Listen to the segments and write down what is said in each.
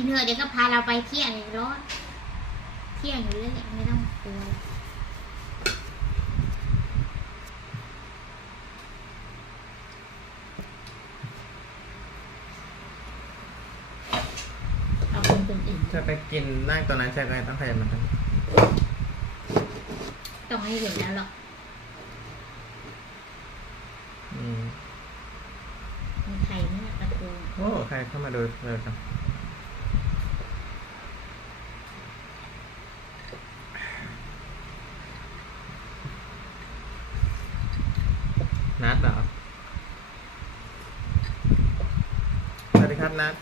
กินเถอะเดี๋ยวก็พาเราไปเที่ยงเลยร้อนเที่ยงอยู่เลยไม่ต้องกลัวเอาคนคนอื่นจะไปกินนั่งตรงนั้นใช่ไหมต้องขยับมันทั้งต้องให้เห็นแล้วหรอกอืมมีใครไหมเนี่ยประตู โอ้ใครเข้ามาดูเลยจังนัดเหรอ สวัสดีครับนัด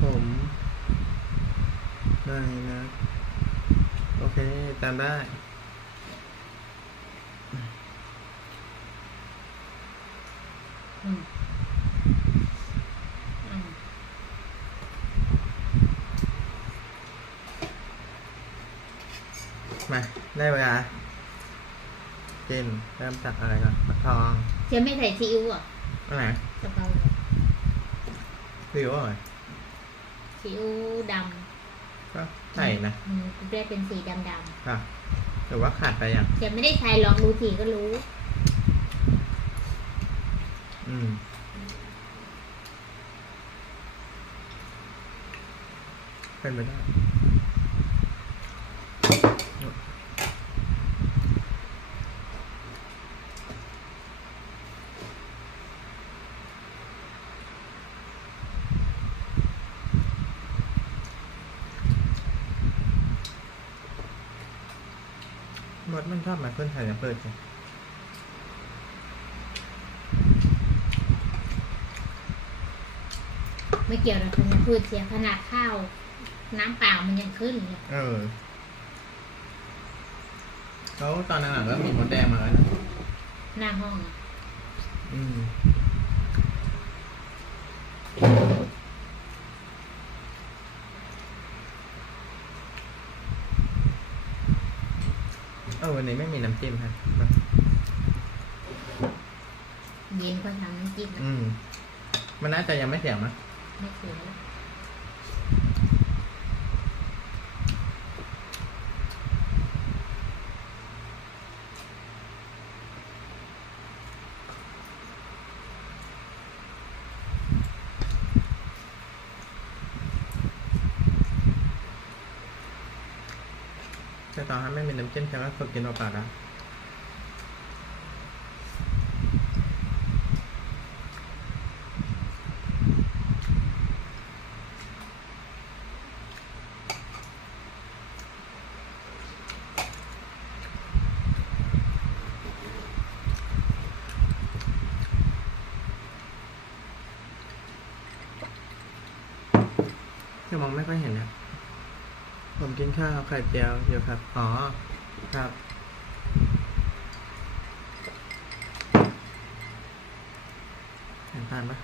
ผมได้นะ โอเคจำได้ อืมอืม มาได้เวลากินเริ่มจากอะไรก่อนฟักทองเจ๊ไม่ใส่ซีอิ๊วเหรอะอันไหนกะเพราฟิวอะซีอิ๊วดก็ใส่นะำอืมได้เป็นสีดำดค่ะหรือว่าขาดไปอย่างำเจ๊ไม่ได้ใช้ลองดูทีก็รู้ อืม เป็นไปได้ มดมันชอบมาขึ้นไทยเปิดใช่ไม่เกี่ยวกับธัญพืชเสียขนาดข้าว น้ำเปล่ามันยังขึ้นเลยเออแล้วตอนนั้นก็มีมดแดงมาแล้วนะหน้าห้องอะอืม เออวัน นี้ไม่มีน้ำจิ้มฮะเย็นก็ทำน้ำจิ้มนะอืม มันน่าจะยังไม่เสียมั้ยไม่เสียแต่ตอนนั้นไม่มีน้ำจิ้มฉันก็ฝึกกินเปล่าๆแล้วจะ มองไม่ค่อยเห็นนะผมกินข้าวไข่เจียวอยู่ครับ อ๋อ ครับ เห็นทานปะ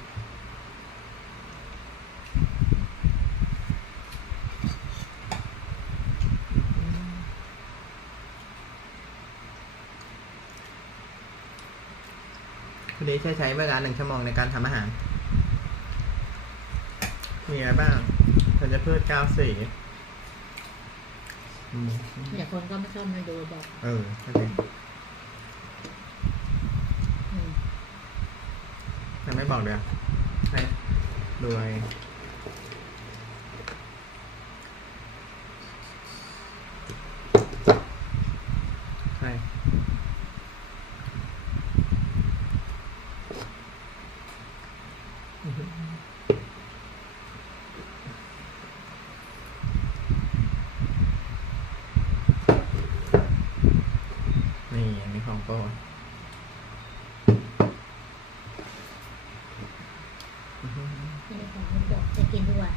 วันนี้ใช้ใช้เวลาหนึ่งชั่วโมงในการทำอาหาร มีอะไรบ้าง ธัญพืชเก้าสีอืมเดี๋ยวคนก็ไม่ชอบมาดูบอกเออใช่ไหมอืม ยังไม่บอกเดี๋ยวให้รวยใช่อื้อหือนี่อันนี้ของโปรดอื้อหือ นี่ของมันบอกจะกินด้วย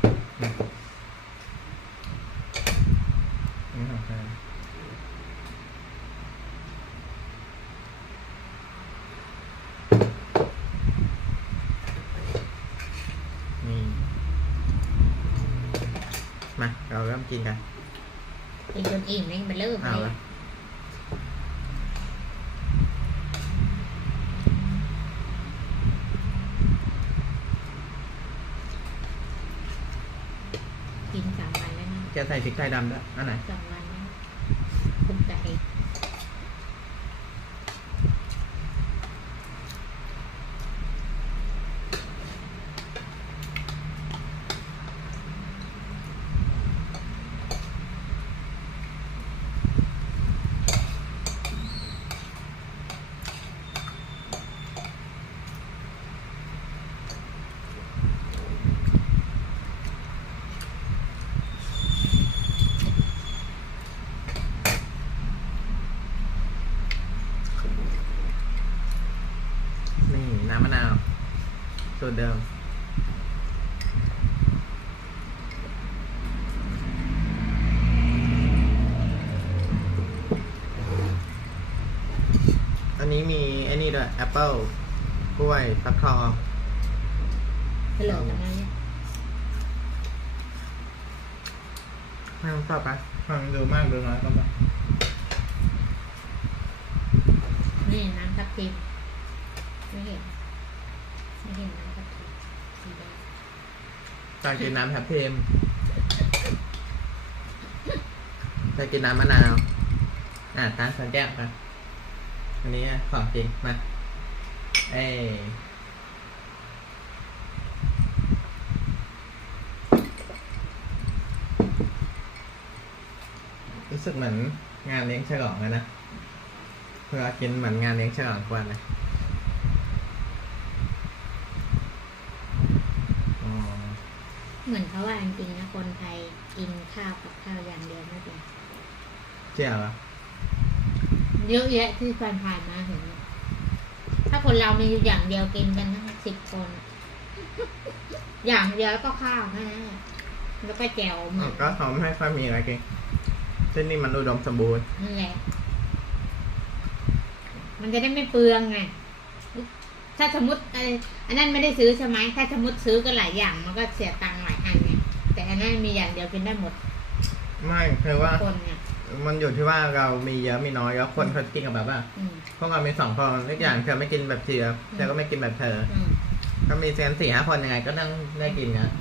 อันนี้ของใครนี่ ม กินกันกินจนอิ่มเลยมันเริ่มเอาเลละยกินสามวันแล้วนะจะใส่พริกไทยดำด้วยอันไหนสองวันแล้วคุกไก่ นี่น้ำมะนาว สูตรเดิมอันนี้มีไอ้นี่ด้วยแอปเปิลกล้วยฟักทองเฉลิมกันนะเนี่ยให้มันชอบปะฟังดูมากดูน้อยก็ไปนี่น้ำทับทิมไม่เห็นไม่เห็นน้ำทับทิมสีแดง ตอนกินน้ำแฮปเพมจะกินน้ำมะนาว อะทานสันแก้วครับอันนี้ของจริงมา เอ้รู้สึกเหมือนงานเลี้ยงฉลองเลยนะเพื่อกินเหมือนงานเลี้ยงฉลองกวันเลยอ๋อ เหมือนเขาว่าจริงๆนะคนไทยกินข้าวกับข้าวอย่างเดียวไม่เป็นเจียวเหรอเยอะแยะที่ผ่านผ่านๆมาเห็นไหมถ้าคนเรามีอยู่อย่างเดียวกินกันทั้งสิบคน อย่างเดียวก็ข้าวแค่นั้นแหละแล้วก็แจวเหมือนก็เขาไม่ให้ค่อยมีอะไรกินเส้นนี้มันอุดมสมบูรณ์นั่นแหละมันจะได้ไม่เปลืองไงถ้าสมมติเอออันนั้นไม่ได้ซื้อใช่ไหมถ้าสมมติซื้อก็หลายอย่างมันก็เสียตังค์หลายอันไง แต่อันนั้นมีอย่างเดียวกินได้หมดไม่คือว่า คนไงมันอยู่ที่ว่าเรามีเยอะมีน้อยแล้วคนเขากินกับแบบว่าอืม พวกเรามีสองคนเล็กอย่างเธอไม่กินแบบเธอเธอก็ไม่กินแบบเธอ อืมก็มีเซนสี่ห้าคนยังไงก็นั่งได้กินนะ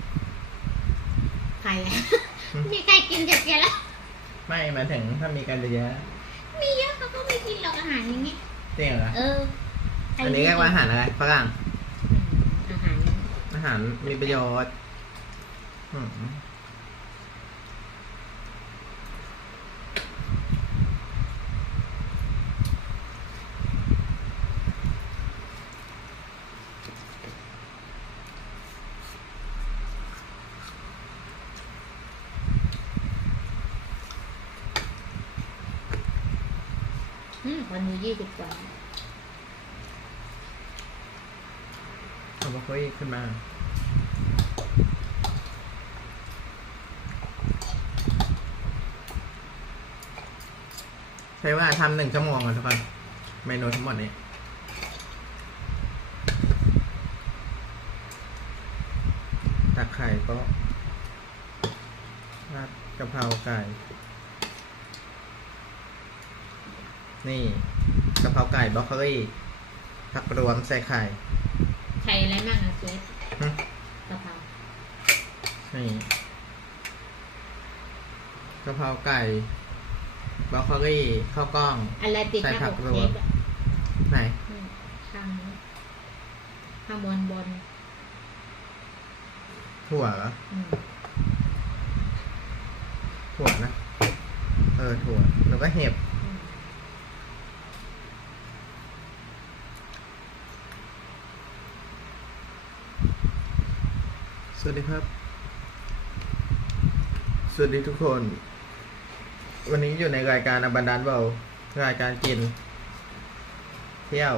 ใครอะอืมมีใครกินจากแกแล้ว ไม่หมายถึงถ้ามีกันเยอะมีเยอะเขาก็ไม่กินหรอกอาหารอย่างเงี้ยๆจริงเหรอเอออันนี้เรียกว่าอาหารอะไรฝรั่งอืมอาหารอาหารมีประโยชน์อืม วันนี้ยี่สิบกว่าเอามาคุยขึ้นมา ใช้เว่าทำหนึ่งชั่วโมงอะทุกคนเมนูทั้งหมดนี้ตักไข่ก็ราดกะเพราไก่ นี่กะเพราไก่บรอกโคลีผักรวมใส่ไข่ใส่อะไรบ้างอะเชฟหึ กะเพรานี่กะเพราไก่บรอกโคลีข้าวกล้อง อะไรติดหใส่น้าผัอกกรเชวม ฟอะไหนอืมข้างนี้ข้างบนบนถั่วเหรออืมถั่วนะเออถั่วแล้วก็เห็บ อืม ส วัสดีครับ สวัสดีทุกคน วันนี้อยู่ในรายการอบันดานเบลรายการกิน เที่ยว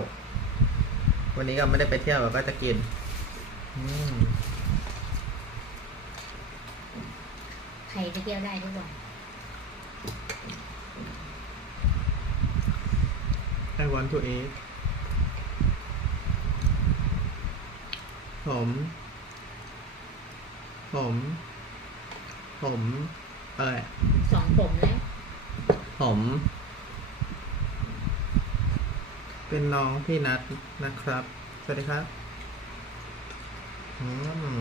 วันนี้ก็ไม่ได้ไปเที่ยวเราก็จะกินอืมใครไปเที่ยวได้ทุกวัน I want to eat ผม ผม ผมเออสองผมแล้วผม เป็นน้องพี่นัทนะครับ สวัสดีครับอืม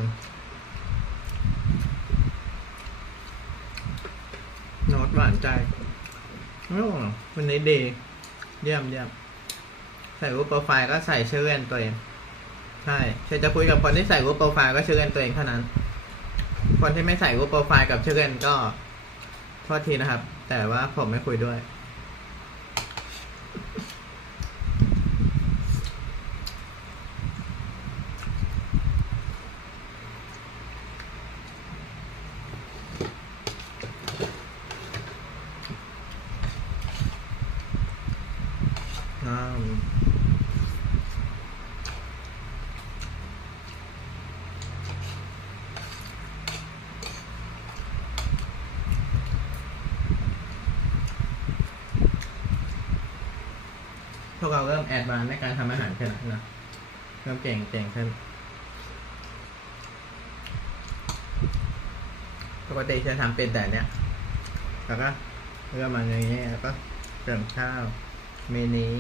โน้ตหวานใจโอ้วันนี้ดีเยี่ยมเยี่ยมใส่รูปโปรไฟล์ก็ใส่ชื่อเล่นตัวเอง ใช่เชยจะคุยกับคนที่ใส่รูปโปรไฟล์ก็ชื่อเล่นตัวเองเท่านั้น คนที่ไม่ใส่รูปโปรไฟล์กับชื่อเล่นก็ โทษทีนะครับ แต่ว่าผมไม่คุยด้วย อ่า พวกเราเริ่มแอดวานในการทำอาหารขึ้นนะเริ่มเก่งเก่งขึ้นปกติฉันทำเป็นแต่เนี้ยแล้วก็เริ่มมาอย่างนี้แล้วก็เติมข้าวเมนี้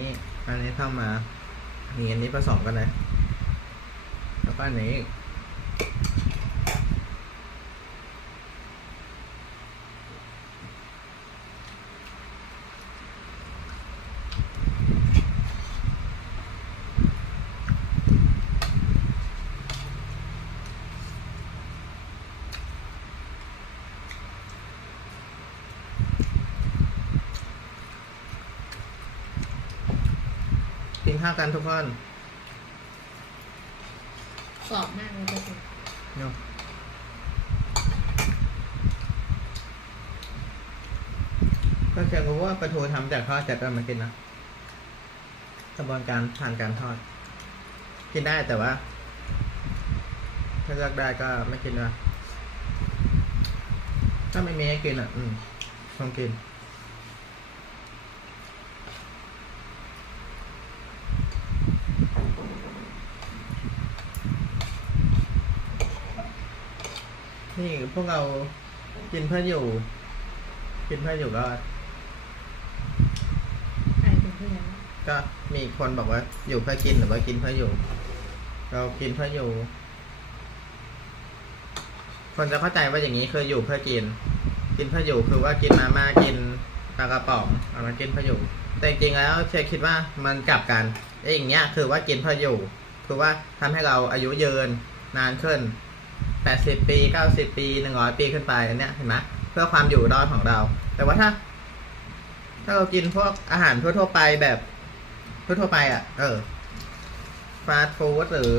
อันนี้เข้ามามีอันนี้ผสมกันเลยแล้วก็อันนี้ นข้าวกันทุกคนกรอบมากเลยประเนาะก็จะรู้ว่าปลาทูทำจากทอดจากกันมากินนะกระบวนการผ่านการทอด กินได้แต่ว่า ถ้าเลือกได้ก็ไม่กินนะถ้าไม่มีให้กินอะ อืมต้องกิน นี่พวกเรากินเพื่ออยู่ กินเพื่ออยู่ก็อะไรเป็นเพื่อนก็มีคนบอกว่าอยู่เพื่อกินหรือว่ากินเพื่ออยู่ เรากินเพื่ออยู่ คนจะเข้าใจว่าอย่างนี้คืออยู่เพื่อกิน กินเพื่ออยู่คือว่ากินมาม่ากินปลากระป๋องเอามากินเพื่ออยู่ แต่จริงๆแล้วเชยคิดว่ามันกลับกันไอ้อย่างเงี้ยคือว่ากินเพื่ออยู่ คือว่าทำให้เราอายุยืนนานขึ้น แปดสิบปีเก้าสิบปีหนึ่งร้อยปีขึ้นไปอันเนี้ยเห็นไหมเพื่อความอยู่รอดของเรา แต่ว่าถ้า ถ้าเรากินพวกอาหารทั่วๆไปแบบทั่วๆไปอะ เออฟาสต์ฟู้ดหรือ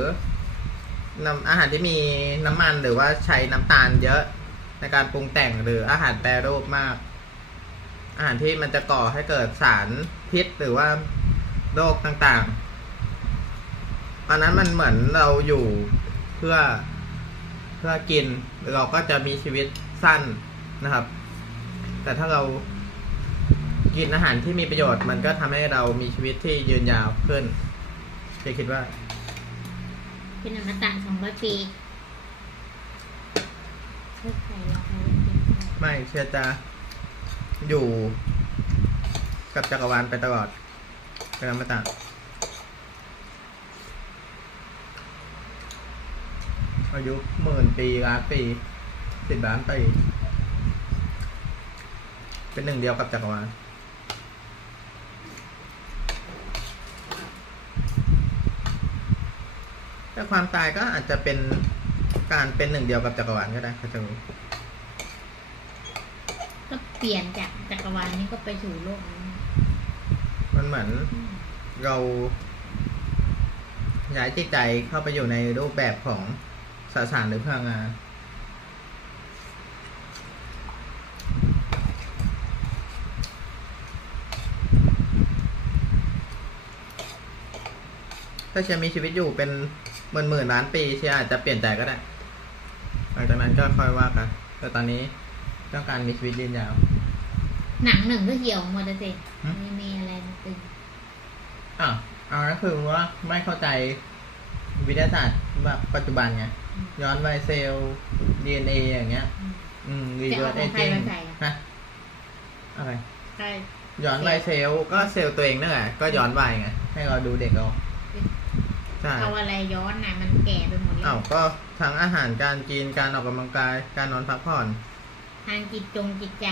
นำอาหารที่มีน้ำมันหรือว่าใช้น้ำตาลเยอะในการปรุงแต่งหรืออาหารแปรรูปมาก อาหารที่มันจะก่อให้เกิดสารพิษหรือว่าโรคต่างๆอันนั้นมันเหมือนเราอยู่เพื่อ เพื่อกินเราก็จะมีชีวิตสั้นนะครับ แต่ถ้าเรากินอาหารที่มีประโยชน์ มันก็ทำให้เรามีชีวิตที่ยืนยาวขึ้นเจะคิดว่า เป็นอมตะสองร้อยปีเชื่อใครเราใครเป็นจริงไม่เชื่อจะอยู่กับจักรวาลไปตลอดเป็นอมตะ อายุหมื่นปีล้านปีสิบล้านปีเป็นหนึ่งเดียวกับจักรวาลแต่ความตายก็อาจจะเป็นการเป็นหนึ่งเดียวกับจักรวาลก็ได้เขาจะรู้ก็เปลี่ยนจากจักรวาลนี้ก็ไปสู่โลกนี้มันเหมือนเราย้ายจิตใจเข้าไปอยู่ในรูปแบบของ สสารหรือพลังงานถ้าเชียร์มีชีวิตอยู่เป็นหมื่นหมื่นล้านปีเชียร์อาจจะเปลี่ยนใจก็ได้ หลังจากนั้นก็ค่อยว่ากัน แต่ตอนนี้ต้องการมีชีวิตยืนยาว หนังหนึ่งก็เหี่ยวหมดเลยสิไม่มีอะไรตึงอะเอาก็คือว่าไม่เข้าใจวิทยาศาสตร์แบบปัจจุบันไง ย้อนวัยเซลล์ DNA อย่างเงี้ย อืมอืมรีเวิร์สจะเอเอาของใครจิ้งมาใส่อะฮะอะไรใช่ย้อนวัยเซลล์ก็เซลล์ตัวเองนั่นแหละก็ย้อนวัยไงให้เราดูเด็กเราใช่เอาอะไรย้อนน่ะมันแก่ไปหมดแล้อ้าววก็ทั้งอาหารการกินการออกกำลังกายการนอนพักผ่อน ทางจิตจงจิตใจ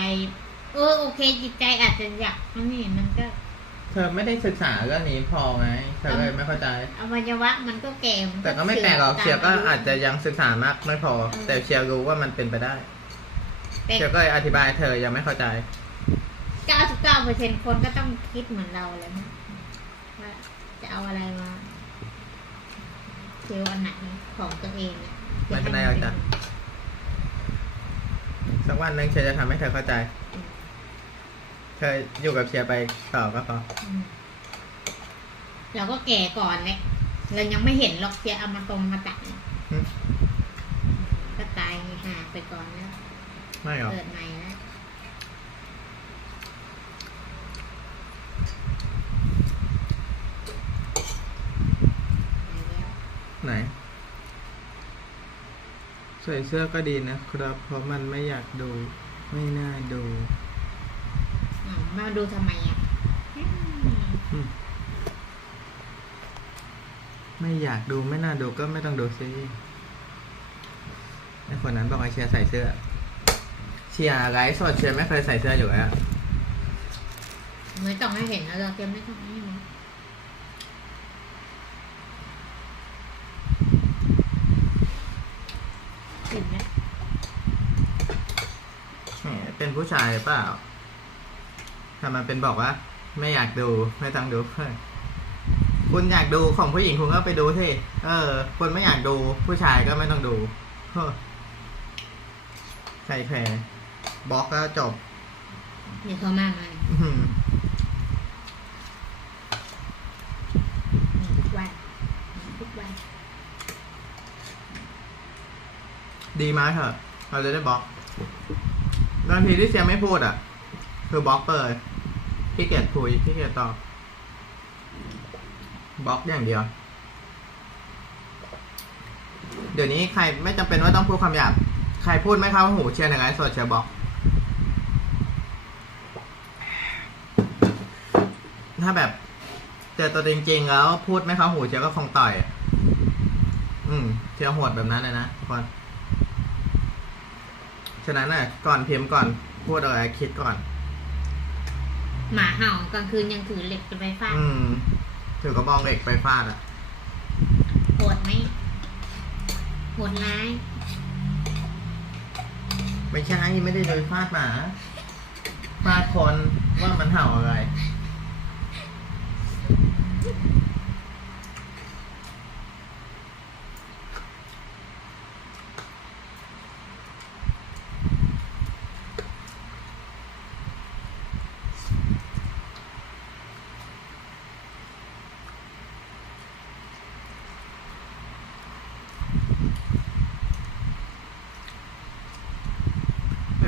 เออโอเค จิตใจอาจจะอยากอันนี่มันก็เธ อไม่ได้ศึกษาเรื่องนี้พอไงเธอเลยไม่เข้าใจ อวัยวะมันก็แก่นแต่ก็ไม่แปลกหรอกตเชียร์ก็ยุอาจจะยังศึกษามากไม่พอเออแต่เชียร์รู้ว่ามันเป็นไปได้แต่เชียร์ก็เลยอธิบายเธอยังไม่เข้าใจเก้าสิบเก้าเปอร์เซ็นคนก็ต้องคิดเหมือนเราเลยนะว่าจะเอาอะไรมาเซลล์อันไหนของตัวเองเนี่ยไม่เป็นไรหรอกจ้ะสักวันหนึงเชียร์จะทำให้เธอเข้าใจ เธออยู่กับเชียร์ไปต่อก็พออืมเราก็แก่ก่อนเลยเรายังไม่เห็นหรอกเชียร์เอามาตรงมาตัดเนี่ยหึก็ตายห่าไปก่อนแล้วไม่หรอกเกิดใหม่แล้วไปแล้วไหน ใส่เสื้อก็ดีนะครับ เพราะมันไม่อยากดู ไม่น่าดูอ้าว มาดูทำไมอะอืมอืมไม่อยากดูไม่น่าดูก็ไม่ต้องดูซิไอ้คนนั้นบอกให้เชียร์ใส่เสื้อ เชียร์ไลฟ์สดเชียร์ไม่เคยใส่เสื้ออยู่แล้วไม่ต้องให้เห็นแล้วเราเตรียมไม่ต้องให้เห็นเห็นไหมแหมเป็นผู้ชายหรือเปล่า ทำไมเป็นบอกว่า ไม่อยากดูไม่ต้องดูเฮ้ยคุณอยากดูของผู้หญิงคุณก็ไปดูสิเออคุณไม่อยากดูผู้ชายก็ไม่ต้องดูเฮ้อใครแพ้บล็อกก็จบเดี๋ยวเขามามาอื้อหือทุกวันทุกวันดีมากเถอะ เราจะได้บล็อกบางทีที่เสียไม่พูดอะ คือบล็อกเปิด พี่เกียจคุยพี่เกียจตอบบล็อกอย่างเดียว เดี๋ยวนี้ใครไม่จำเป็นว่าต้องพูดคำหยาบ ใครพูดไม่เข้าหูเชียร์ในไลฟ์สดเชียร์บล็อก ถ้าแบบเจอตัวจริงๆแล้ว พูดไม่เข้าหูเชียร์ก็คงต่อย อืมเชียร์โหดแบบนั้นเลยนะทุกคนฉะนั้นน่ะก่อนพิมพ์ก่อนพูดอะไรคิดก่อน หมาเห่ากลางคืนยังถือเหล็กจะไปฟาดอืมถือกระบองเหล็กไปฟาดอะโหดไหมโหดร้าย ไม่ใช่ไม่ได้โดยฟาดหมาฟาดคนว่ามันเห่าอะไร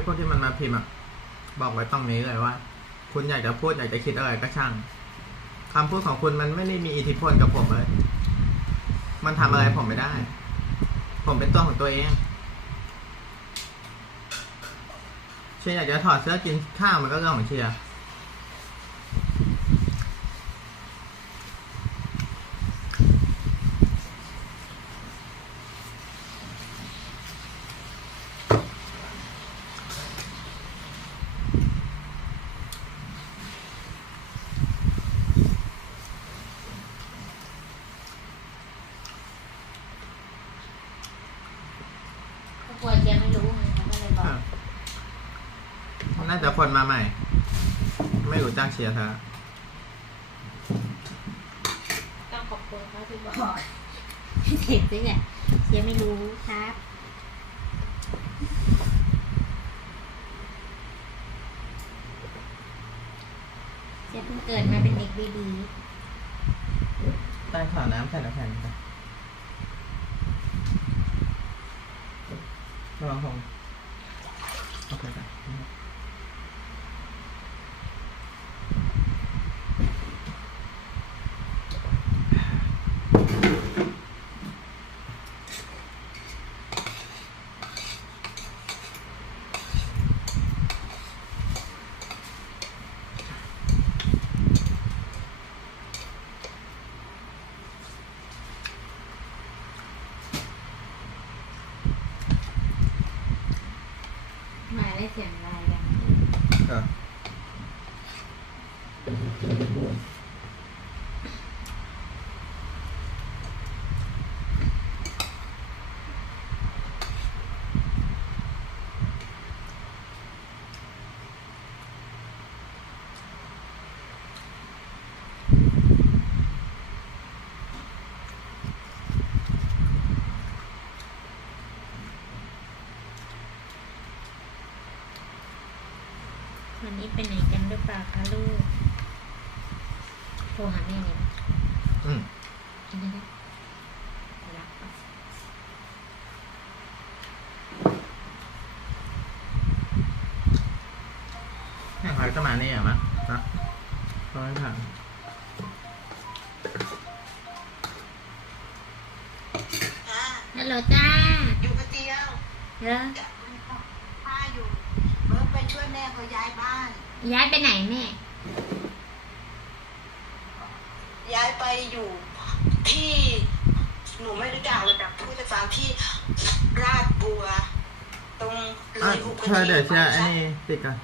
วกที่มันมาพิมพ์อะบอกไว้ตรงนี้เลยว่า คุณอยากจะพูดอยากจะคิดอะไรก็ช่างคำพูดของคุณมันไม่ได้มีอิทธิพลกับผมเลย มันทำอะไรผมไม่ได้ ผมเป็นตัวของตัวเองเชียร์อยากจะถอดเสื้อกินข้าวมันก็เรื่องของเชียร์ ก็กลัวเจ๊ไม่รู้ไงเขาก็เลยบอก น่าจะคนมาใหม่ ไม่รู้จักเชียร์เธอต้องขอบคุณเขาที่บอกเห็นสิเนี่ยเจ๊ไม่รู้ครับเจ๊เพิ่งเกิดมาเป็นเด็กดีใต้ขอน้ำใส่น้ำแข็งไประวังผมโอเคค ได้เสียงอะไรกันเออ หรือเปล่าคะลูก โทรหาแม่เลยนะอืมนะคะรักปะแม่งใครก็มานี่อะมะนะร้อยผ่านอ่าฮัลโหลจ้าอยู่กระเจียว เด้อจะป้าอยู่เมื่อไปช่วยแม่เขาย้ายบ้าน ย้ายไปไหนแม่ ย้ายไปอยู่ที่หนูไม่รู้จักระดับผู้จัดการที่ราดบัว ตรงเลอะยหุบกระเธอเดี๋ยวเจีเชื่ยอวไอ้นี่ติดกัน